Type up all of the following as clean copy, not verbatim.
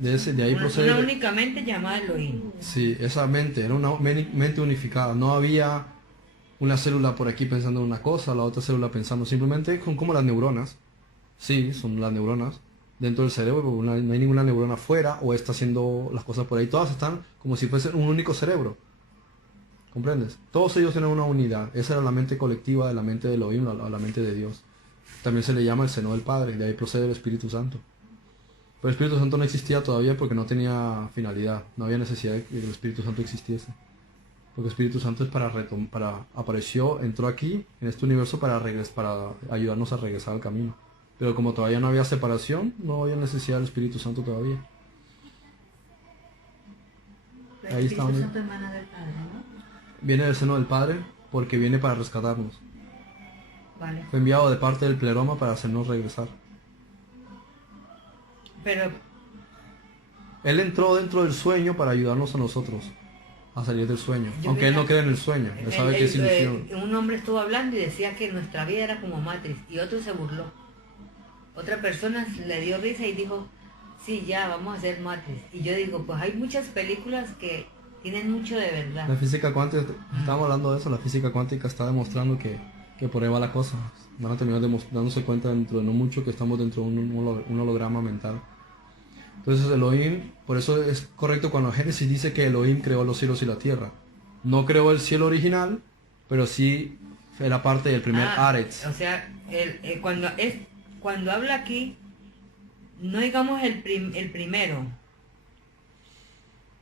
De ahí procede. Una única mente llamada Elohim. Sí, esa mente, era una mente unificada. No había una célula por aquí pensando en una cosa, la otra célula pensando. Simplemente son como las neuronas. Sí, son las neuronas dentro del cerebro, porque no hay ninguna neurona afuera o está haciendo las cosas por ahí. Todas están como si fuese un único cerebro. ¿Comprendes? Todos ellos tienen una unidad. Esa era la mente colectiva de la mente de Elohim, la mente de Dios. También se le llama el seno del Padre, de ahí procede el Espíritu Santo. Pero el Espíritu Santo no existía todavía porque no tenía finalidad, no había necesidad de que el Espíritu Santo existiese. Porque el Espíritu Santo es apareció, entró aquí, en este universo, para ayudarnos a regresar al camino. Pero como todavía no había separación, no había necesidad del Espíritu Santo todavía. El Espíritu Santo emana del Padre, ¿no? Viene del seno del Padre porque viene para rescatarnos. Vale. Fue enviado de parte del pleroma para hacernos regresar. Pero Él entró dentro del sueño para ayudarnos a nosotros a salir del sueño. Aunque él no cree en el sueño, él sabe que es ilusión. Un hombre estuvo hablando y decía que nuestra vida era como Matrix y otro se burló. Otra persona le dio risa y dijo, sí, ya, vamos a hacer Matrix. Y yo digo, pues hay muchas películas que tienen mucho de verdad. La física cuántica, estábamos hablando de eso, la física cuántica está demostrando que por ahí va la cosa. Van a terminar dándose cuenta dentro de no mucho que estamos dentro de un holograma mental. Entonces Elohim, por eso es correcto cuando Génesis dice que Elohim creó los cielos y la tierra. No creó el cielo original, pero sí era parte del primer Aretz. O sea, cuando habla aquí, no digamos el primero.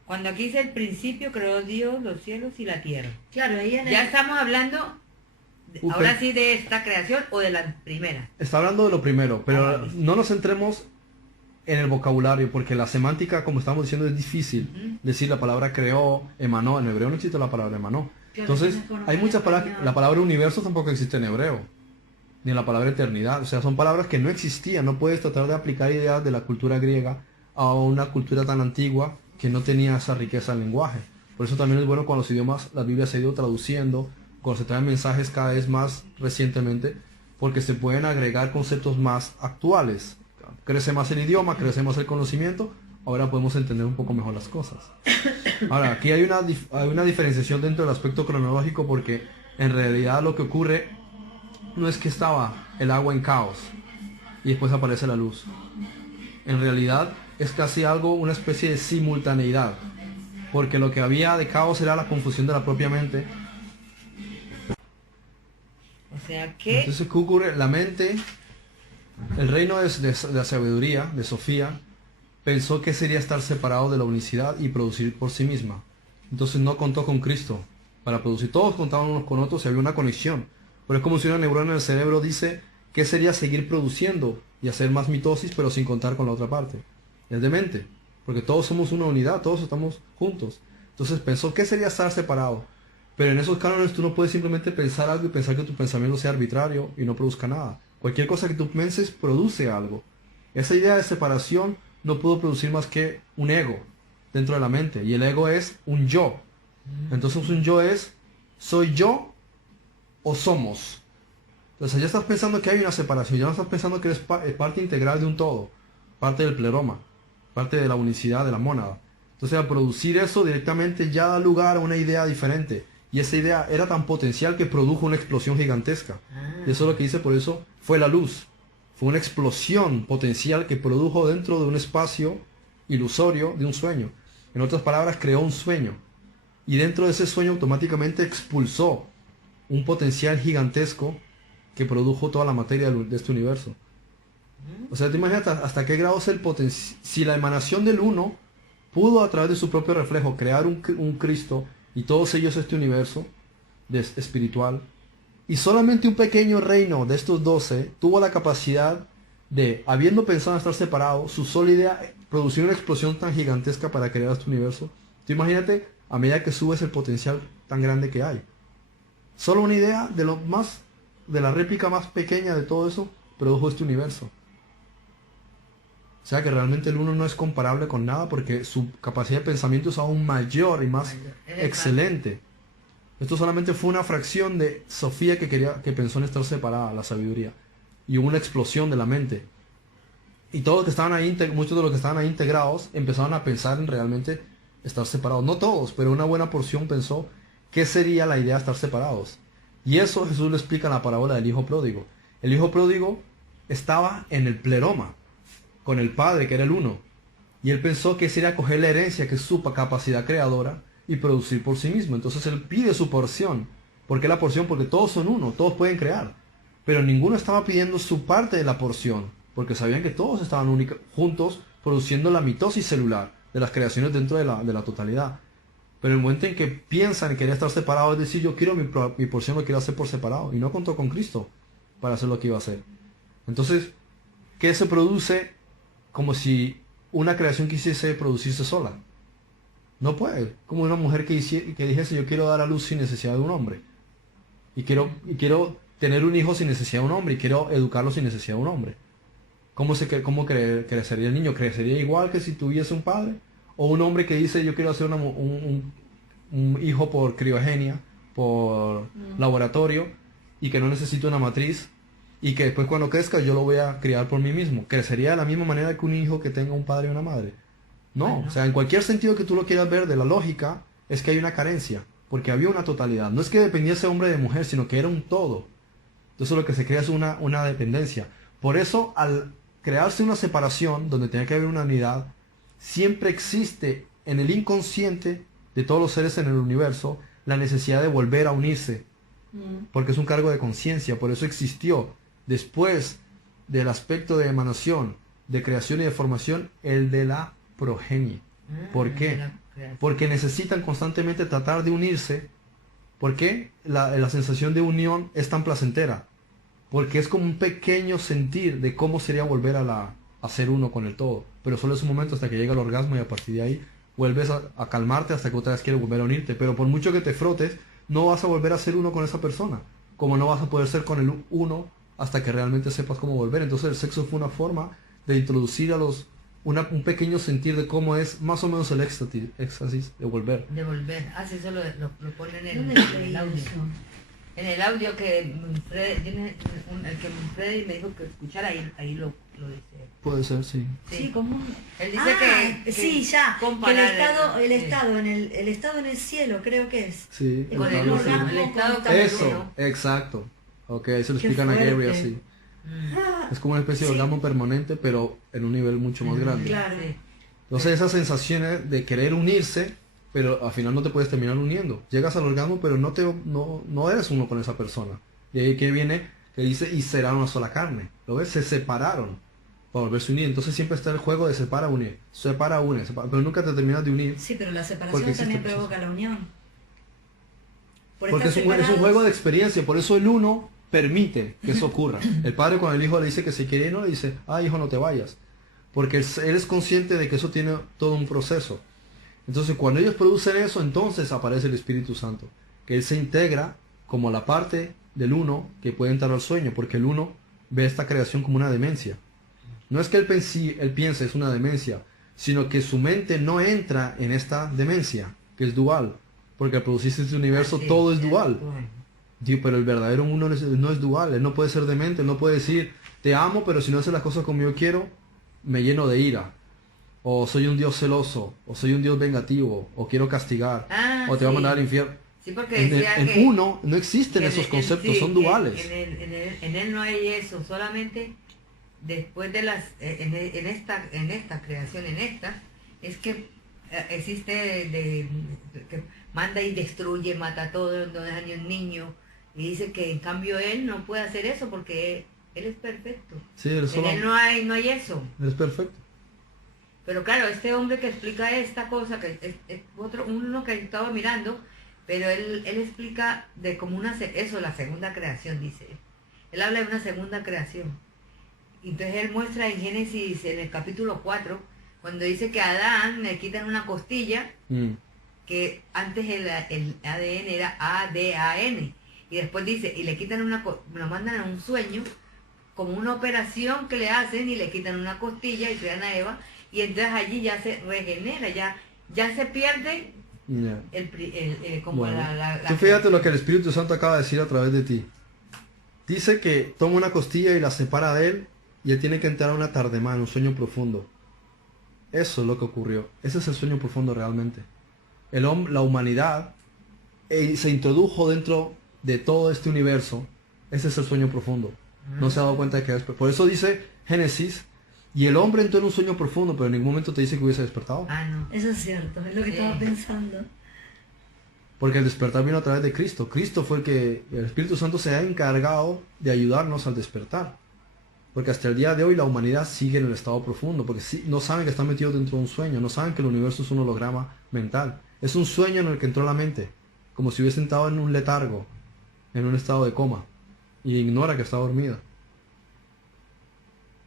Cuando aquí dice el principio creó Dios los cielos y la tierra. Claro, ya estamos hablando ahora sí de esta creación o de la primera. Está hablando de lo primero, pero no nos centremos en el vocabulario, porque la semántica, como estamos diciendo, es difícil. Decir la palabra creó, emanó, en hebreo no existe la palabra emanó. Entonces, hay muchas palabras, la palabra universo tampoco existe en hebreo, ni la palabra eternidad. O sea, son palabras que no existían. No puedes tratar de aplicar ideas de la cultura griega a una cultura tan antigua que no tenía esa riqueza del lenguaje. Por eso también es bueno cuando los idiomas, la Biblia se ha ido traduciendo, cuando se traen mensajes cada vez más recientemente, porque se pueden agregar conceptos más actuales. Crece más el idioma, crece más el conocimiento, ahora podemos entender un poco mejor las cosas. Ahora, aquí hay una diferenciación dentro del aspecto cronológico, porque en realidad lo que ocurre no es que estaba el agua en caos y después aparece la luz. En realidad es casi una especie de simultaneidad, porque lo que había de caos era la confusión de la propia mente. O sea que... Entonces, ¿qué ocurre? La mente, el reino de la sabiduría, de Sofía, pensó que sería estar separado de la unicidad y producir por sí misma. Entonces no contó con Cristo para producir. Todos contaban unos con otros y había una conexión. Pero es como si una neurona en el cerebro dice que sería seguir produciendo y hacer más mitosis, pero sin contar con la otra parte. Es demente, porque todos somos una unidad, todos estamos juntos. Entonces pensó que sería estar separado. Pero en esos cánones tú no puedes simplemente pensar algo y pensar que tu pensamiento sea arbitrario y no produzca nada. Cualquier cosa que tú pienses produce algo. Esa idea de separación no pudo producir más que un ego dentro de la mente. Y el ego es un yo. Entonces un yo es, ¿soy yo o somos? Entonces ya estás pensando que hay una separación. Ya no estás pensando que eres parte integral de un todo. Parte del pleroma. Parte de la unicidad de la mónada. Entonces al producir eso directamente ya da lugar a una idea diferente. Y esa idea era tan potencial que produjo una explosión gigantesca. Y eso es lo que dice, por eso fue la luz. Fue una explosión potencial que produjo dentro de un espacio ilusorio de un sueño. En otras palabras, creó un sueño. Y dentro de ese sueño automáticamente expulsó un potencial gigantesco que produjo toda la materia de este universo. O sea, te imaginas hasta qué grado es el potencial. Si la emanación del uno pudo a través de su propio reflejo crear un Cristo y todos ellos este universo espiritual, y solamente un pequeño reino de estos 12 tuvo la capacidad de, habiendo pensado en estar separado, su sola idea producir una explosión tan gigantesca para crear este universo. Tú imagínate a medida que subes el potencial tan grande que hay. Solo una idea de la réplica más pequeña de todo eso produjo este universo. O sea que realmente el uno no es comparable con nada porque su capacidad de pensamiento es aún mayor y más excelente. Esto solamente fue una fracción de Sofía que pensó en estar separada, la sabiduría. Y hubo una explosión de la mente. Y todos los que estaban ahí, muchos de los que estaban ahí integrados, empezaron a pensar en realmente estar separados. No todos, pero una buena porción pensó qué sería la idea de estar separados. Y eso Jesús lo explica en la parábola del hijo pródigo. El hijo pródigo estaba en el pleroma, con el padre, que era el uno. Y él pensó que sería coger la herencia, que es su capacidad creadora, y producir por sí mismo. Entonces él pide su porción. ¿Por qué la porción? Porque todos son uno, todos pueden crear. Pero ninguno estaba pidiendo su parte de la porción, porque sabían que todos estaban juntos produciendo la mitosis celular de las creaciones dentro de la totalidad. Pero el momento en que piensan en querer estar separados, es decir, yo quiero mi porción, lo quiero hacer por separado. Y no contó con Cristo para hacer lo que iba a hacer. Entonces, ¿qué se produce? Como si una creación quisiese producirse sola. No puede. Como una mujer que dijese, yo quiero dar a luz sin necesidad de un hombre. Y quiero tener un hijo sin necesidad de un hombre. Y quiero educarlo sin necesidad de un hombre. ¿Cómo crecería el niño? ¿Crecería igual que si tuviese un padre? O un hombre que dice, yo quiero hacer un hijo por criogenia, por laboratorio, y que no necesito una matriz, y que después cuando crezca yo lo voy a criar por mí mismo. ¿Crecería de la misma manera que un hijo que tenga un padre y una madre? No, Bueno. o sea, en cualquier sentido que tú lo quieras ver de la lógica, es que hay una carencia, porque había una totalidad. No es que dependiese hombre de mujer, sino que era un todo. Entonces lo que se crea es una dependencia. Por eso, al crearse una separación, donde tenía que haber una unidad, siempre existe en el inconsciente de todos los seres en el universo la necesidad de volver a unirse, porque es un cargo de conciencia. Por eso existió después del aspecto de emanación, de creación y de formación, el de la progenie. ¿Por qué? Porque necesitan constantemente tratar de unirse. ¿Por qué la sensación de unión es tan placentera? Porque es como un pequeño sentir de cómo sería volver a ser uno con el todo. Pero solo es un momento hasta que llega el orgasmo, y a partir de ahí vuelves a calmarte hasta que otra vez quieres volver a unirte. Pero por mucho que te frotes, no vas a volver a ser uno con esa persona. Como no vas a poder ser con el uno hasta que realmente sepas cómo volver. Entonces el sexo fue una forma de introducir un pequeño sentir de cómo es más o menos el éxtasis de volver. De volver. Ah, sí, eso lo ponen en ¿Dónde el leí audio. eso? En el audio que el que Freddy me dijo que escuchara, ahí lo dice. Puede ser, sí. Sí, como Él dice que sí, ya, que comparar el sí. estado el estado en el cielo, creo que es. Sí, con el estado uno, sí. el estado Eso, camerino. exacto. Ok, ahí se lo Qué explican a Gary fuerte. así. Mm. Es como una especie de Sí. orgasmo permanente, pero en un nivel mucho más grande. Claro. Sí. Entonces esas sensaciones de querer unirse, pero al final no te puedes terminar uniendo. Llegas al orgasmo, pero no eres uno con esa persona. Y ahí que viene, que dice, y será una sola carne. ¿Lo ves? Se separaron para volverse a unir. Entonces siempre está el juego de separa, unir. Separa, une. Pero nunca te terminas de unir. Sí, pero la Porque separación existe también el proceso. provoca la unión. Por Porque es estar un juego separados- de experiencia. Por eso el uno permite que eso ocurra. El padre cuando el hijo le dice que se quiere ir, no le dice, hijo, no te vayas. Porque él es consciente de que eso tiene todo un proceso. Entonces cuando ellos producen eso, entonces aparece el Espíritu Santo. Que él se integra como la parte del uno que puede entrar al sueño. Porque el uno ve esta creación como una demencia. No es que él piense es una demencia, sino que su mente no entra en esta demencia, que es dual. Porque al producirse este universo Así todo es dual. Bueno. Digo, pero el verdadero uno no es dual, él no puede ser demente, él no puede decir, te amo, pero si no haces las cosas como yo quiero, me lleno de ira. O soy un Dios celoso, o soy un Dios vengativo, o quiero castigar, Ah, o te va a sí. mandar al infierno. Sí, porque En decía que uno no existen esos conceptos, sí, son duales. En él no hay eso, solamente después de en esta creación, es que existe que manda y destruye, mata a todo, no deja ni un niño, y dice que en cambio él no puede hacer eso porque él es perfecto. Sí, él En él no hay eso. es perfecto. Pero claro, este hombre que explica esta cosa, que es uno que estaba mirando, pero él explica de como la segunda creación, dice. Él habla de una segunda creación. Entonces él muestra en Génesis, en el capítulo 4, cuando dice que a Adán le quitan una costilla, que antes el ADN era ADAN, y después dice, y le quitan lo mandan a un sueño, como una operación que le hacen y le quitan una costilla y crean a Eva, y entonces allí ya se regenera, ya se pierde Ya. como Bueno, la tú fíjate lo que el Espíritu Santo acaba de decir a través de ti. Dice que toma una costilla y la separa de él y él tiene que entrar a una tardemá, en un sueño profundo. Eso es lo que ocurrió. Ese es el sueño profundo realmente. La humanidad se introdujo dentro de todo este universo. Ese es el sueño profundo. No se ha dado cuenta de que por eso dice Génesis, y el hombre entró en un sueño profundo, pero en ningún momento te dice que hubiese despertado. Ah, no. Eso es cierto, es lo que estaba pensando. Porque el despertar vino a través de Cristo. Cristo fue el Espíritu Santo se ha encargado de ayudarnos al despertar. Porque hasta el día de hoy la humanidad sigue en el estado profundo, porque no saben que están metidos dentro de un sueño, no saben que el universo es un holograma mental. Es un sueño en el que entró la mente, como si hubiese estado en un letargo, en un estado de coma, y ignora que está dormida.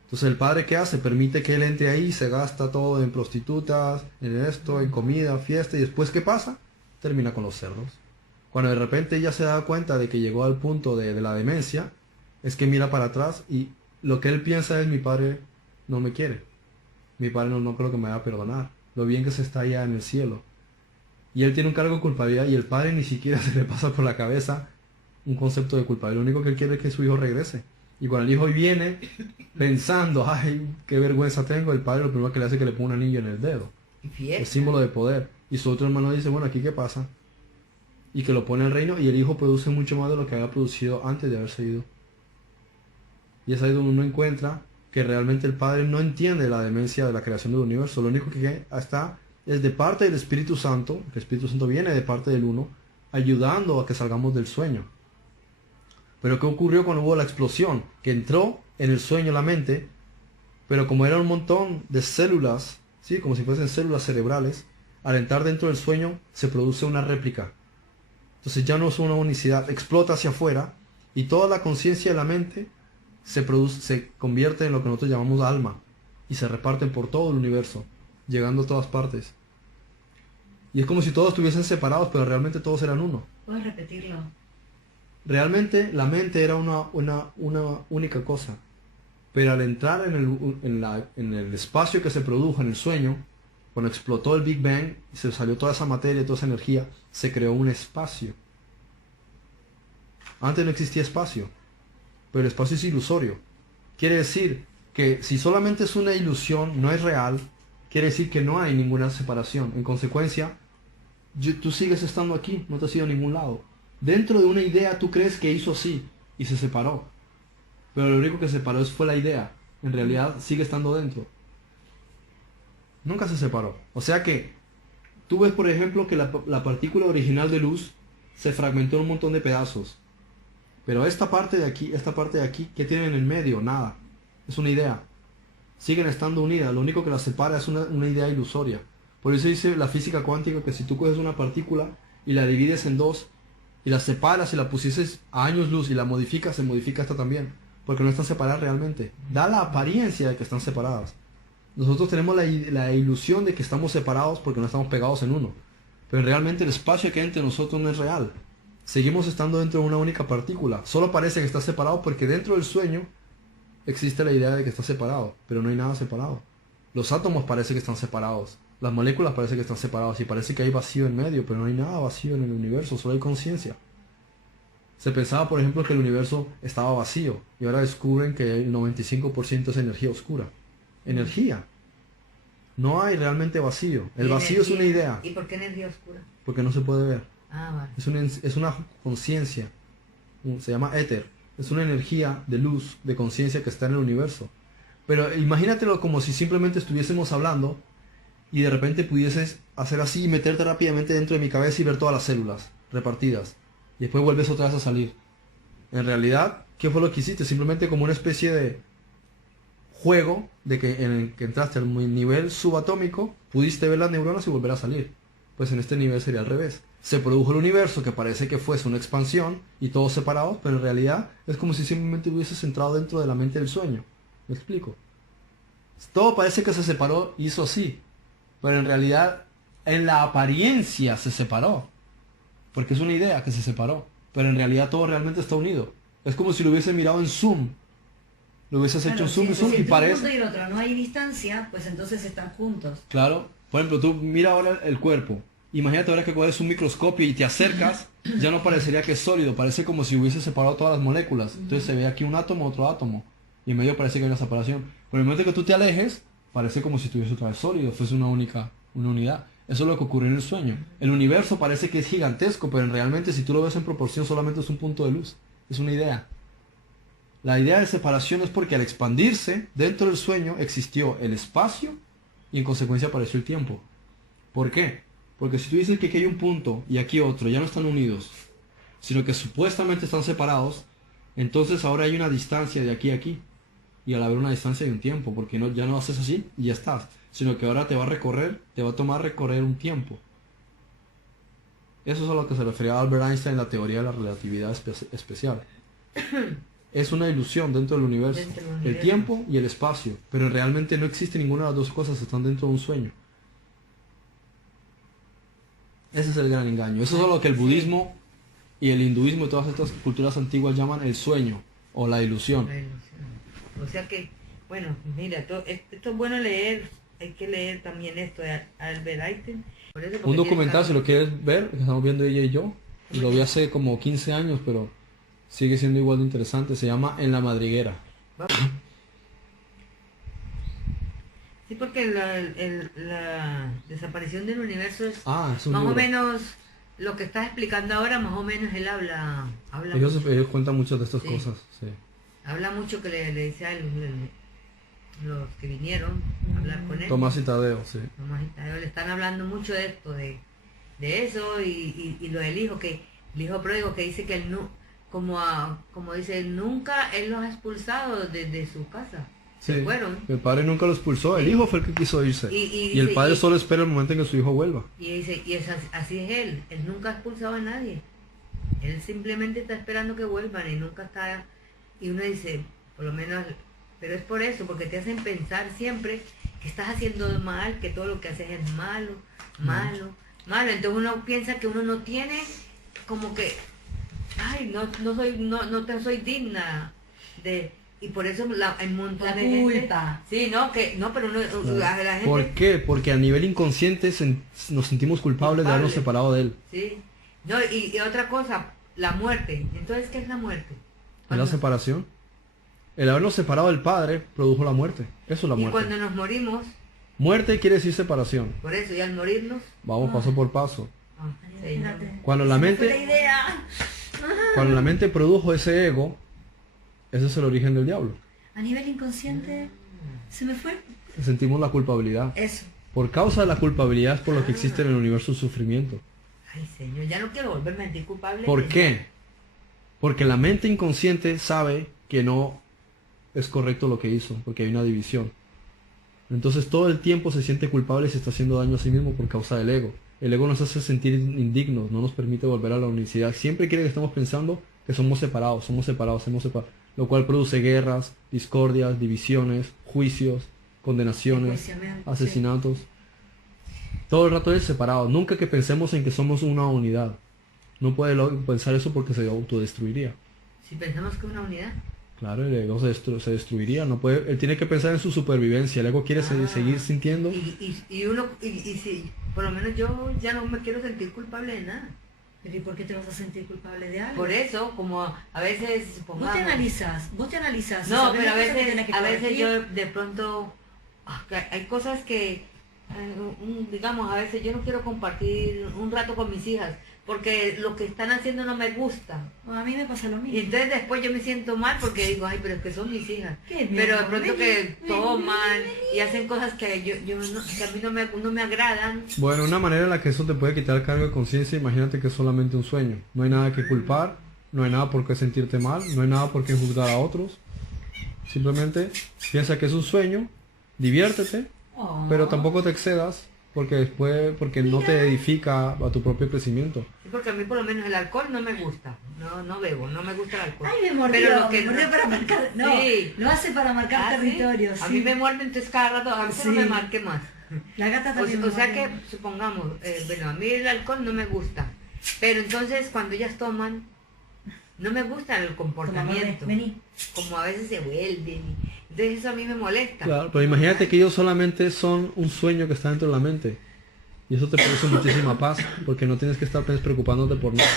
Entonces el padre, ¿qué hace? Permite que él entre ahí, se gasta todo en prostitutas, en esto, en comida, fiesta, y después ¿qué pasa? Termina con los cerdos. Cuando de repente ella se da cuenta de que llegó al punto de la demencia, es que mira para atrás y lo que él piensa es: mi padre no me quiere, mi padre no creo que me vaya a perdonar, lo bien que se está allá en el cielo. Y él tiene un cargo de culpabilidad y el padre ni siquiera se le pasa por la cabeza un concepto de culpabilidad. Lo único que él quiere es que su hijo regrese. Y cuando el hijo viene pensando: ay, qué vergüenza tengo, el padre lo primero que le hace es que le pone un anillo en el dedo. Y fiesta. El símbolo de poder. Y su otro hermano dice: bueno, ¿aquí qué pasa? Y que lo pone en el reino, y el hijo produce mucho más de lo que había producido antes de haberse ido. Y es ahí donde uno encuentra que realmente el padre no entiende la demencia de la creación del universo. Lo único que está es de parte del Espíritu Santo, que el Espíritu Santo viene de parte del uno, ayudando a que salgamos del sueño. Pero ¿qué ocurrió cuando hubo la explosión? Que entró en el sueño la mente, pero como era un montón de células, ¿sí? Como si fuesen células cerebrales, al entrar dentro del sueño se produce una réplica. Entonces ya no es una unicidad, explota hacia afuera, y toda la conciencia de la mente se convierte en lo que nosotros llamamos alma, y se reparten por todo el universo, llegando a todas partes. Y es como si todos estuviesen separados, pero realmente todos eran uno. ¿Puedes repetirlo? Realmente la mente era una única cosa, pero al entrar en el espacio que se produjo en el sueño, cuando explotó el Big Bang y se salió toda esa materia, toda esa energía, se creó un espacio. Antes no existía espacio, pero el espacio es ilusorio. Quiere decir que si solamente es una ilusión, no es real, quiere decir que no hay ninguna separación. En consecuencia, tú sigues estando aquí, no te has ido a ningún lado. Dentro de una idea tú crees que hizo así y se separó, pero lo único que se separó fue la idea. En realidad sigue estando dentro. Nunca se separó. O sea que tú ves, por ejemplo, que la partícula original de luz se fragmentó en un montón de pedazos. Pero esta parte de aquí, ¿qué tienen en el medio? Nada. Es una idea. Siguen estando unidas. Lo único que las separa es una idea ilusoria. Por eso dice la física cuántica que si tú coges una partícula y la divides en dos, y la separas y la pusieses a años luz y la modificas, se modifica esta también. Porque no están separadas realmente. Da la apariencia de que están separadas. Nosotros tenemos la ilusión de que estamos separados porque no estamos pegados en uno. Pero realmente el espacio que hay entre nosotros no es real. Seguimos estando dentro de una única partícula. Solo parece que está separado porque dentro del sueño existe la idea de que está separado. Pero no hay nada separado. Los átomos parece que están separados. Las moléculas parece que están separadas. Y parece que hay vacío en medio. Pero no hay nada vacío en el universo. Solo hay conciencia. Se pensaba, por ejemplo, que el universo estaba vacío. Y ahora descubren que el 95% es energía oscura. Energía. No hay realmente vacío. El vacío es una idea. ¿Y por qué energía oscura? Porque no se puede ver. Ah, vale. Es una conciencia. Se llama éter. Es una energía de luz, de conciencia que está en el universo. Pero imagínatelo como si simplemente estuviésemos hablando y de repente pudieses hacer así y meterte rápidamente dentro de mi cabeza y ver todas las células repartidas. Y después vuelves otra vez a salir. En realidad, ¿qué fue lo que hiciste? Simplemente como una especie de juego de que en el que entraste al nivel subatómico, pudiste ver las neuronas y volver a salir. Pues en este nivel sería al revés. Se produjo el universo que parece que fuese una expansión y todos separados, pero en realidad es como si simplemente hubieses entrado dentro de la mente del sueño. ¿Me explico? Todo parece que se separó y hizo así, pero en realidad en la apariencia se separó. Porque es una idea que se separó, pero en realidad todo realmente está unido. Es como si lo hubiese mirado en zoom. Lo hubieses hecho en zoom y zoom y parece... Si y el otro no hay distancia, pues entonces están juntos. Claro. Por ejemplo, tú mira ahora el cuerpo. Imagínate ahora que coges un microscopio y te acercas, ya no parecería que es sólido, parece como si hubiese separado todas las moléculas. Entonces se ve aquí un átomo, otro átomo. y en medio parece que hay una separación. Pero en el momento que tú te alejes, parece como si estuviese otra vez sólido, fuese una unidad. Eso es lo que ocurre en el sueño. El universo parece que es gigantesco, pero realmente si tú lo ves en proporción solamente es un punto de luz, es una idea. La idea de separación es porque al expandirse dentro del sueño existió el espacio y en consecuencia apareció el tiempo. ¿Por qué? Porque si tú dices que aquí hay un punto y aquí otro, ya no están unidos, sino que supuestamente están separados, entonces ahora hay una distancia de aquí a aquí. Y al haber una distancia hay un tiempo, porque ya no haces así y ya estás, sino que ahora te va a tomar recorrer un tiempo. Eso es a lo que se refería Albert Einstein en la teoría de la relatividad especial. Es una ilusión dentro del universo, el tiempo y el espacio, pero realmente no existe ninguna de las dos cosas, están dentro de un sueño. Ese es el gran engaño. Eso es lo que el budismo y el hinduismo y todas estas culturas antiguas llaman el sueño o la ilusión. La ilusión. O sea que, bueno, mira, esto es bueno leer, hay que leer también esto de Albert Einstein. Por eso, Un documental, si lo quieres ver, que estamos viendo ella y yo, y lo vi hace como 15 años, pero sigue siendo igual de interesante, se llama En la madriguera. Sí, porque la desaparición del universo es es un más libro. o menos lo que estás explicando ahora, más o menos él habla Ellos mucho. cuentan muchas de estas Sí. cosas, sí. Habla mucho que le decía a los que vinieron a hablar con él. Tomás y Tadeo, sí. Tomás y Tadeo le están hablando mucho de esto, de eso y lo del hijo, que el hijo pródigo que dice que él no, como dice, él nunca él los ha expulsado de su casa. Sí, Se fueron. el padre nunca lo expulsó, el hijo fue el que quiso irse. Y el dice, padre solo espera el momento en que su hijo vuelva. Y dice, así es él nunca ha expulsado a nadie. Él simplemente está esperando que vuelvan y nunca está. Y uno dice, por lo menos, pero es por eso, porque te hacen pensar siempre que estás haciendo mal, que todo lo que haces es malo. Entonces uno piensa que uno no tiene, como que, ay, no te soy digna de. Y por eso hay un montón La de gente. culpa. Sí, pero uno, la gente. ¿Por qué? Porque a nivel inconsciente nos sentimos culpables de habernos separado de él. Sí. No, y otra cosa, la muerte. Entonces, ¿qué es la muerte? ¿Es la separación? El habernos separado del padre produjo la muerte. Eso es la Y muerte. cuando nos morimos, Muerte quiere decir separación. por eso, y al morirnos, Vamos paso por paso. Señor. Imagínate. Cuando la Se me fue la mente, idea. cuando la mente produjo ese ego, ese es el origen del diablo. A nivel inconsciente, se me fue. Sentimos la culpabilidad. Eso. Por causa de la culpabilidad es por lo que existe en el universo el sufrimiento. Ay, Señor, ya no quiero volverme a sentir culpable. ¿Por qué? Porque la mente inconsciente sabe que no es correcto lo que hizo, porque hay una división. Entonces todo el tiempo se siente culpable y se está haciendo daño a sí mismo por causa del ego. El ego nos hace sentir indignos, no nos permite volver a la unicidad. Siempre quiere que estemos pensando que somos separados, lo cual produce guerras, discordias, divisiones, juicios, condenaciones, Enjuiciamiento, asesinatos. Todo el rato es separado. Nunca que pensemos en que somos una unidad. No puede pensar eso porque se autodestruiría. Si pensamos que es una unidad. Claro, el ego se destruiría. No puede, él tiene que pensar en su supervivencia. El ego quiere seguir sintiendo. Y uno, y si, por lo menos yo ya no me quiero sentir culpable de nada. Pero ¿y por qué te vas a sentir culpable de algo? Por eso, como a veces, supongamos. Vos te analizas. No, sabés pero a las cosas que veces, tenés que a veces corregir. yo de pronto, que hay cosas que, digamos, a veces yo no quiero compartir un rato con mis hijas, porque lo que están haciendo no me gusta. No, a mí me pasa lo mismo. Y entonces después yo me siento mal porque digo, ay, pero es que son mis hijas. ¿Qué, mi Pero de amor? pronto Vení, que toman y hacen cosas que que a mí no me agradan. Bueno, una manera en la que eso te puede quitar el cargo de conciencia, imagínate que es solamente un sueño. No hay nada que culpar, no hay nada por qué sentirte mal, no hay nada por qué juzgar a otros. Simplemente piensa que es un sueño, diviértete, Oh. pero tampoco te excedas porque no te edifica a tu propio crecimiento. Sí, porque a mí por lo menos el alcohol no me gusta. No bebo, no me gusta el alcohol. Ay, me mordió, Pero lo que me mordió para marcar. No, Sí. lo hace para marcar ¿Ah, sí? territorio. A sí. mí me muerde, entonces cada rato, a mí Sí. no me marque más. La gata también. O me sea que, mordió. supongamos, bueno, a mí el alcohol no me gusta. Pero entonces cuando ellas toman, no me gusta el Toma, comportamiento. vení. Como a veces se vuelven. Entonces eso a mí me molesta. Claro, pero imagínate que ellos solamente son un sueño que está dentro de la mente. Y eso te produce muchísima paz, porque no tienes que estar preocupándote por nada.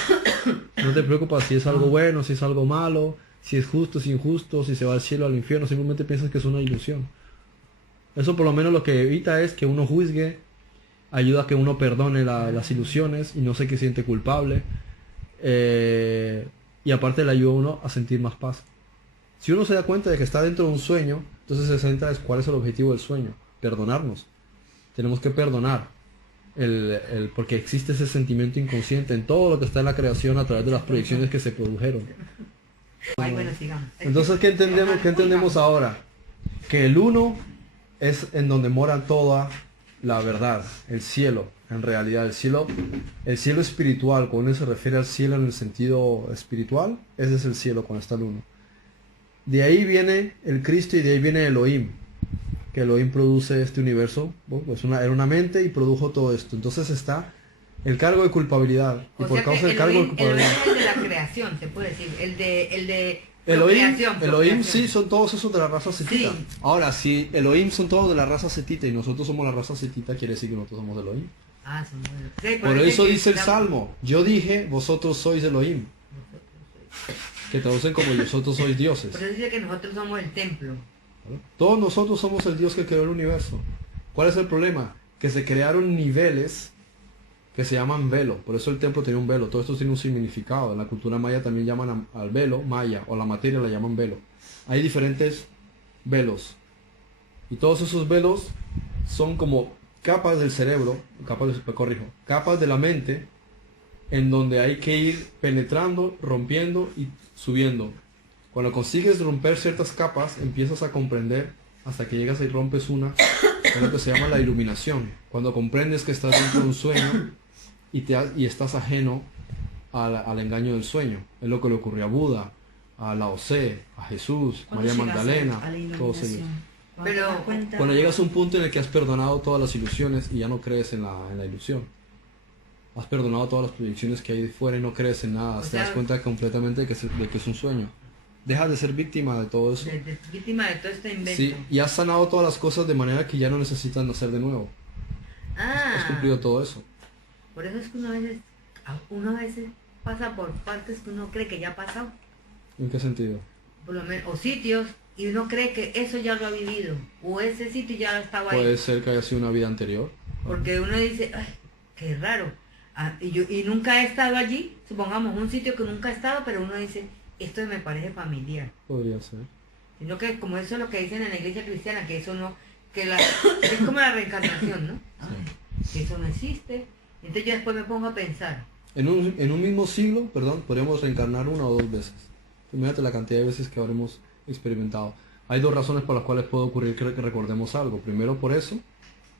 No te preocupas si es algo bueno, si es algo malo, si es justo, si es injusto, si se va al cielo o al infierno, simplemente piensas que es una ilusión. Eso por lo menos lo que evita es que uno juzgue, ayuda a que uno perdone las ilusiones y no se que siente culpable. Y aparte le ayuda a uno a sentir más paz. Si uno se da cuenta de que está dentro de un sueño, entonces se centra en cuál es el objetivo del sueño. Perdonarnos. Tenemos que perdonar. Porque existe ese sentimiento inconsciente en todo lo que está en la creación a través de las proyecciones que se produjeron. Ay, bueno, sigamos. Entonces, ¿qué entendemos ahora? Que el uno es en donde mora toda la verdad, el cielo, en realidad, el cielo espiritual, cuando uno se refiere al cielo en el sentido espiritual, ese es el cielo cuando está el uno. De ahí viene el Cristo y de ahí viene Elohim, que Elohim produce este universo, bueno, pues era una mente y produjo todo esto. Entonces está el cargo de culpabilidad. Y O por sea causa que del cargo de Elohim culpabilidad. es el de la creación, se puede decir. El de Elohim procreación. sí, son todos esos de la raza setita. Sí. Ahora, si Elohim son todos de la raza setita y nosotros somos la raza setita, quiere decir que nosotros somos Elohim. Ah, son buenos. Sí, Por eso que dice el la- Salmo, yo dije, vosotros sois Elohim, que traducen como vosotros sois dioses. Por eso dice que nosotros somos el templo. ¿Vale? Todos nosotros somos el Dios que creó el universo. ¿Cuál es el problema? Que se crearon niveles que se llaman velo. Por eso el templo tiene un velo. Todo esto tiene un significado. En la cultura maya también llaman al velo maya, o la materia la llaman velo. Hay diferentes velos. Y todos esos velos son como capas del cerebro, capas de la mente, en donde hay que ir penetrando, rompiendo y subiendo. Cuando consigues romper ciertas capas, empiezas a comprender hasta que llegas y rompes una, es lo que se llama la iluminación. Cuando comprendes que estás dentro de un sueño y estás ajeno al engaño del sueño. Es lo que le ocurrió a Buda, a Lao Tse, a Jesús, ¿Cuándo María llegas Magdalena, a la todos ellos. iluminación? Cuando Pero te das cuenta- Cuando llegas a un punto en el que has perdonado todas las ilusiones y ya no crees en la ilusión. Has perdonado todas las proyecciones que hay de fuera y no crees en nada. O Te sea, das cuenta completamente de que es un sueño. Dejas de ser víctima de todo eso. de víctima de todo este invento. Sí, y has sanado todas las cosas de manera que ya no necesitan nacer de nuevo. Has Ah, cumplido todo eso. por eso es que uno a veces pasa por partes que uno cree que ya ha pasado. ¿En qué sentido? Por lo menos, o sitios, y uno cree que eso ya lo ha vivido. O ese sitio ya estaba ahí. Puede ser que haya sido una vida anterior. Porque uno dice, ay, qué raro. Ah, y nunca he estado allí, supongamos un sitio que nunca he estado, pero uno dice, esto me parece familiar. Podría ser. Sino que como eso es lo que dicen en la iglesia cristiana, que eso no, es como la reencarnación, ¿no? Que eso no existe. Entonces yo después me pongo a pensar, En un mismo siglo, podríamos reencarnar una o dos veces. Imagínate la cantidad de veces que habremos experimentado. Hay dos razones por las cuales puede ocurrir que recordemos algo. Primero, por eso,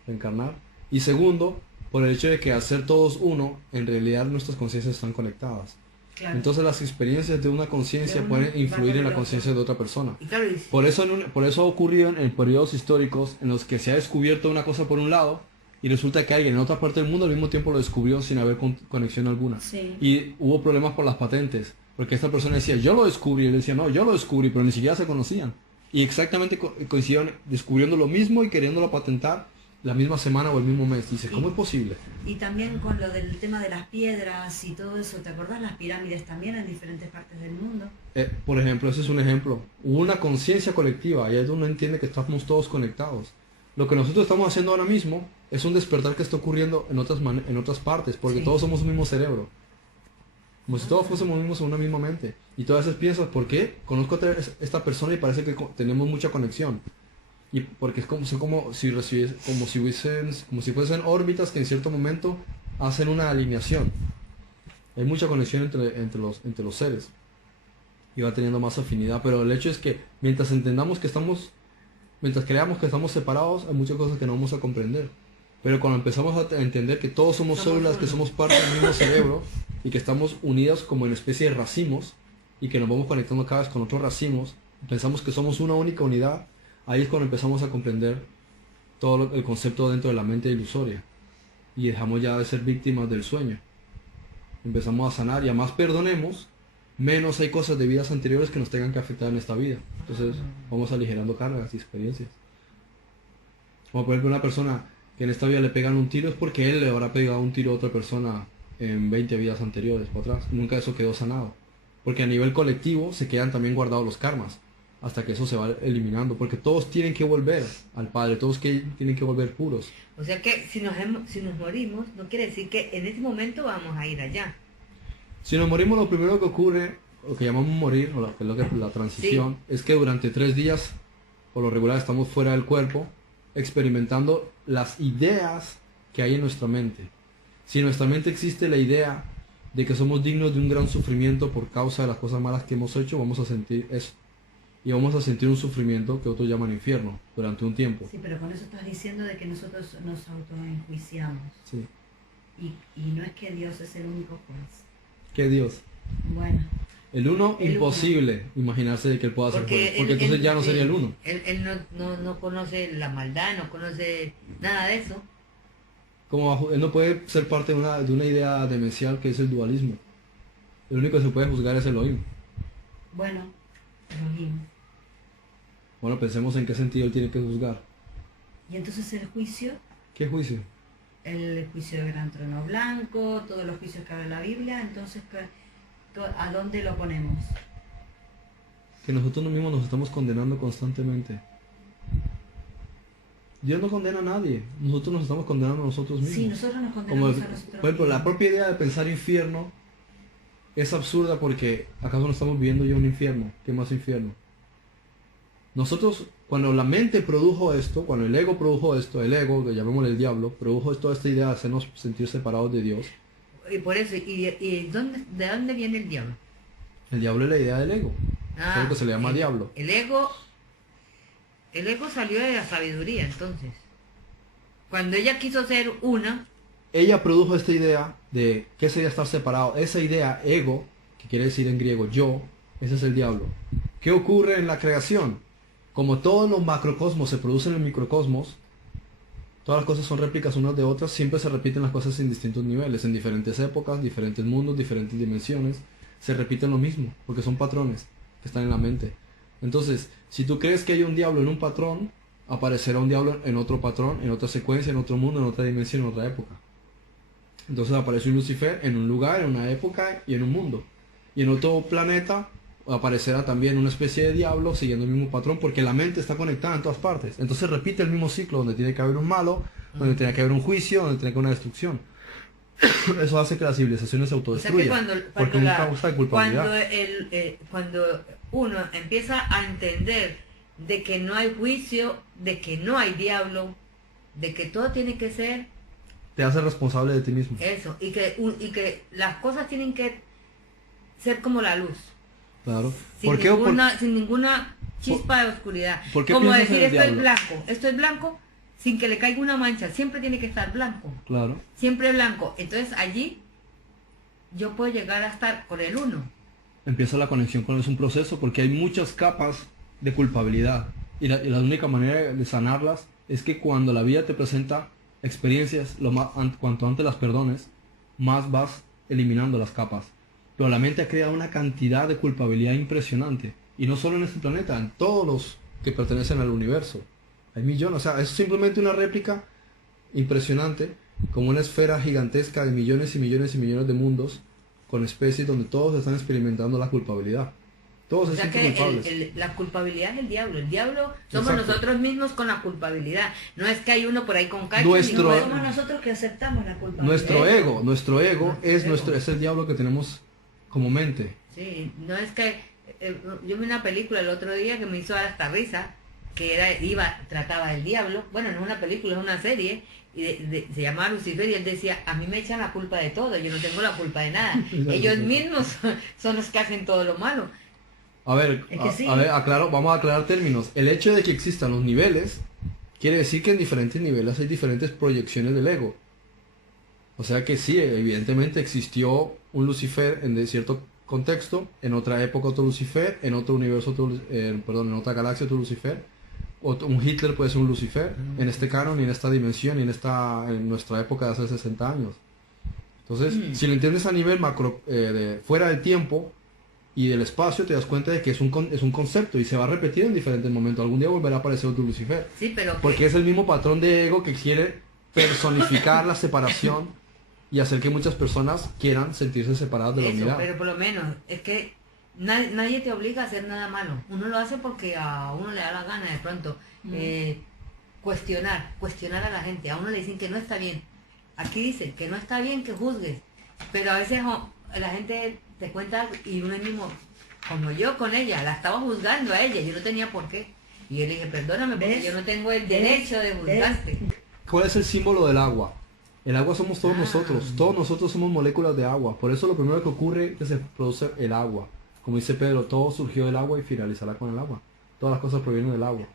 reencarnar. Y segundo, por el hecho de que al ser todos uno, en realidad nuestras conciencias están conectadas. Claro. Entonces las experiencias de una conciencia De una pueden va influir con en la el conciencia de otra persona. y claro, Por eso ha ocurrido en periodos históricos en los que se ha descubierto una cosa por un lado y resulta que alguien en otra parte del mundo al mismo tiempo lo descubrió sin haber conexión alguna. Sí. Y hubo problemas por las patentes, porque esta persona decía, yo lo descubrí, y él decía, no, yo lo descubrí, pero ni siquiera se conocían. Y exactamente coincidieron descubriendo lo mismo y queriéndolo patentar la misma semana o el mismo mes. Dice, ¿cómo es posible? Y también con lo del tema de las piedras y todo eso, ¿te acordás? Las pirámides también en diferentes partes del mundo. Por ejemplo, ese es un ejemplo. Hubo una conciencia colectiva, y ahí es donde uno entiende que estamos todos conectados. Lo que nosotros estamos haciendo ahora mismo es un despertar que está ocurriendo en otras partes, porque Sí. todos somos un mismo cerebro. Como si todos fuésemos mismos en una misma mente. Y todas veces piensas, ¿por qué? Conozco a esta persona y parece que tenemos mucha conexión. Y porque es como si fuesen órbitas que en cierto momento hacen una alineación. Hay mucha conexión entre los seres. Y va teniendo más afinidad. Pero el hecho es que mientras creamos que estamos separados, hay muchas cosas que no vamos a comprender. Pero cuando empezamos a entender que todos somos células, que somos parte del mismo cerebro y que estamos unidas como en especie de racimos y que nos vamos conectando cada vez con otros racimos, pensamos que somos una única unidad, ahí es cuando empezamos a comprender todo el concepto dentro de la mente ilusoria y dejamos ya de ser víctimas del sueño. Empezamos a sanar y a más perdonemos, menos hay cosas de vidas anteriores que nos tengan que afectar en esta vida. Entonces vamos aligerando cargas y experiencias. Como por ejemplo una persona que en esta vida le pegan un tiro es porque él le habrá pegado un tiro a otra persona en 20 vidas anteriores para atrás. Nunca eso quedó sanado. Porque a nivel colectivo se quedan también guardados los karmas, hasta que eso se va eliminando, porque todos tienen que volver al Padre, todos tienen que volver puros. O sea que si nos morimos, no quiere decir que en ese momento vamos a ir allá. Si nos morimos, lo primero que ocurre, lo que llamamos morir, o la transición, es que durante 3 días, por lo regular, estamos fuera del cuerpo, experimentando las ideas que hay en nuestra mente. Si en nuestra mente existe la idea de que somos dignos de un gran sufrimiento por causa de las cosas malas que hemos hecho, vamos a sentir eso. Y vamos a sentir un sufrimiento que otros llaman infierno durante un tiempo. Sí, pero con eso estás diciendo de que nosotros nos autoenjuiciamos. Sí. Y no es que Dios es el único juez. ¿Qué Dios? Bueno. El uno, El imposible imaginarse de que él pueda ser juez, porque entonces ya no sería el uno. Él no conoce la maldad, no conoce nada de eso. Como él no puede ser parte de una idea demencial que es el dualismo. El único que se puede juzgar es Elohim. Bueno, Elohim. Bueno, pensemos en qué sentido él tiene que juzgar. Y entonces el juicio, ¿Qué juicio? el juicio del gran trono blanco, todos los juicios que habla la Biblia, entonces ¿a dónde lo ponemos? Que nosotros mismos nos estamos condenando constantemente. Dios no condena a nadie, nosotros nos estamos condenando a nosotros mismos. Sí, nosotros nos condenamos a nosotros por ejemplo, la mismos. propia idea de pensar infierno es absurda porque ¿acaso no estamos viviendo ya un infierno? ¿Qué más infierno? Nosotros, cuando la mente produjo esto, cuando el ego produjo esto, el ego, que llamémosle el diablo, produjo toda esta idea de hacernos sentir separados de Dios. Y por eso, ¿de dónde viene el diablo? El diablo es la idea del ego. Es lo que se le llama diablo. El ego salió de la sabiduría, entonces. Cuando ella quiso ser una, Ella produjo esta idea de qué sería estar separado. Esa idea, ego, que quiere decir en griego yo, ese es el diablo. ¿Qué ocurre en la creación? Como todos los macrocosmos se producen en el microcosmos, todas las cosas son réplicas unas de otras, siempre se repiten las cosas en distintos niveles, en diferentes épocas, diferentes mundos, diferentes dimensiones, se repiten lo mismo, porque son patrones que están en la mente. Entonces, si tú crees que hay un diablo en un patrón, aparecerá un diablo en otro patrón, en otra secuencia, en otro mundo, en otra dimensión, en otra época. Entonces aparece un Lucifer en un lugar, en una época y en un mundo. Y en otro planeta aparecerá también una especie de diablo siguiendo el mismo patrón, porque la mente está conectada en todas partes. Entonces repite el mismo ciclo, donde tiene que haber un malo, donde tiene que haber un juicio, donde tiene que haber una destrucción. Eso hace que las civilizaciones se autodestruyan, porque es una causa de culpabilidad. Cuando uno empieza a entender de que no hay juicio, de que no hay diablo, de que todo tiene que ser Te hace responsable de ti mismo. eso, y que las cosas tienen que ser como la luz, Claro. sin ninguna chispa de oscuridad. ¿Por qué Como piensas en decir, el diablo? esto es blanco, sin que le caiga una mancha, siempre tiene que estar blanco, Claro. siempre blanco. Entonces allí yo puedo llegar a estar con el uno. Empieza la conexión con él, es un proceso, porque hay muchas capas de culpabilidad. Y la única manera de sanarlas es que cuando la vida te presenta experiencias, cuanto antes las perdones, más vas eliminando las capas. Pero la mente ha creado una cantidad de culpabilidad impresionante. Y no solo en este planeta, en todos los que pertenecen al universo. Hay millones, o sea, es simplemente una réplica impresionante, como una esfera gigantesca de millones y millones y millones de mundos, con especies donde todos están experimentando la culpabilidad. Todos se O sea sienten que culpables. la culpabilidad es el diablo somos Exacto. nosotros mismos con la culpabilidad. No es que hay uno por ahí con cacho. Nuestro- No somos nosotros que aceptamos la culpa. Nuestro ego es ego. es el diablo que tenemos como mente. Sí, no es que yo vi una película el otro día que me hizo dar hasta risa, que trataba del diablo. Bueno, no es una película, es una serie, y se llamaba Lucifer, y él decía, a mí me echan la culpa de todo, yo no tengo la culpa de nada. Ellos mismos son los que hacen todo lo malo. A ver, Es que sí. a ver, vamos a aclarar términos. El hecho de que existan los niveles quiere decir que en diferentes niveles hay diferentes proyecciones del ego. O sea que sí, evidentemente existió un Lucifer en cierto contexto, en otra época otro Lucifer, en otro universo en otra galaxia otro Lucifer, un Hitler puede ser un Lucifer, en este canon, y en esta dimensión, y en nuestra época de hace 60 años. Entonces, si lo entiendes a nivel macro, fuera del tiempo y del espacio, te das cuenta de que es un concepto y se va a repetir en diferentes momentos. Algún día volverá a aparecer otro Lucifer. Sí, pero Porque es el mismo patrón de ego que quiere personificar la separación y hacer que muchas personas quieran sentirse separadas de la eso, unidad. pero por lo menos es que Nadie te obliga a hacer nada malo. Uno lo hace porque a uno le da la gana de pronto. Cuestionar a la gente. A uno le dicen que no está bien. Aquí dice que no está bien que juzgues. Pero a veces la gente te cuenta algo y uno mismo, como yo con ella, la estaba juzgando a ella, yo no tenía por qué. Y yo le dije, perdóname, porque yo no tengo el derecho de juzgarte. ¿Cuál es el símbolo del agua? El agua somos todos nosotros somos moléculas de agua. Por eso lo primero que ocurre es que se produce el agua. Como dice Pedro, todo surgió del agua y finalizará con el agua. Todas las cosas provienen del agua.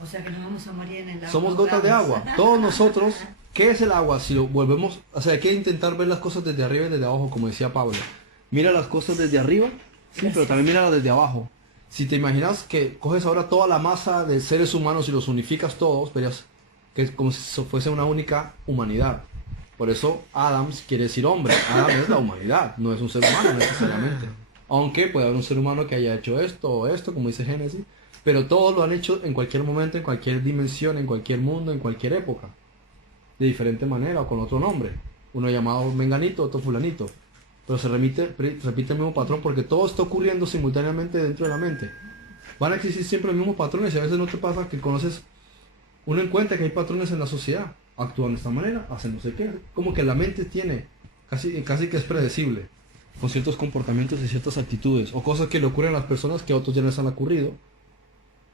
O sea que nos vamos a morir en el agua. Somos gotas de agua. Todos nosotros, ¿qué es el agua? Si lo volvemos, o sea, hay que intentar ver las cosas desde arriba y desde abajo, como decía Pablo. Mira las cosas desde arriba, sí, pero también míralas desde abajo. Si te imaginas que coges ahora toda la masa de seres humanos y los unificas todos, verías que es como si fuese una única humanidad. Por eso Adams quiere decir hombre. Adam es la humanidad, no es un ser humano necesariamente. Aunque puede haber un ser humano que haya hecho esto o esto, como dice Génesis, pero todos lo han hecho en cualquier momento, en cualquier dimensión, en cualquier mundo, en cualquier época. De diferente manera o con otro nombre. Uno llamado menganito, otro fulanito. Pero se repite el mismo patrón porque todo está ocurriendo simultáneamente dentro de la mente. Van a existir siempre los mismos patrones y a veces no te pasa que conoces, uno encuentra que hay patrones en la sociedad. Actúan de esta manera, hacen no sé qué. Como que la mente tiene, casi que es predecible, con ciertos comportamientos y ciertas actitudes o cosas que le ocurren a las personas que a otros ya les han ocurrido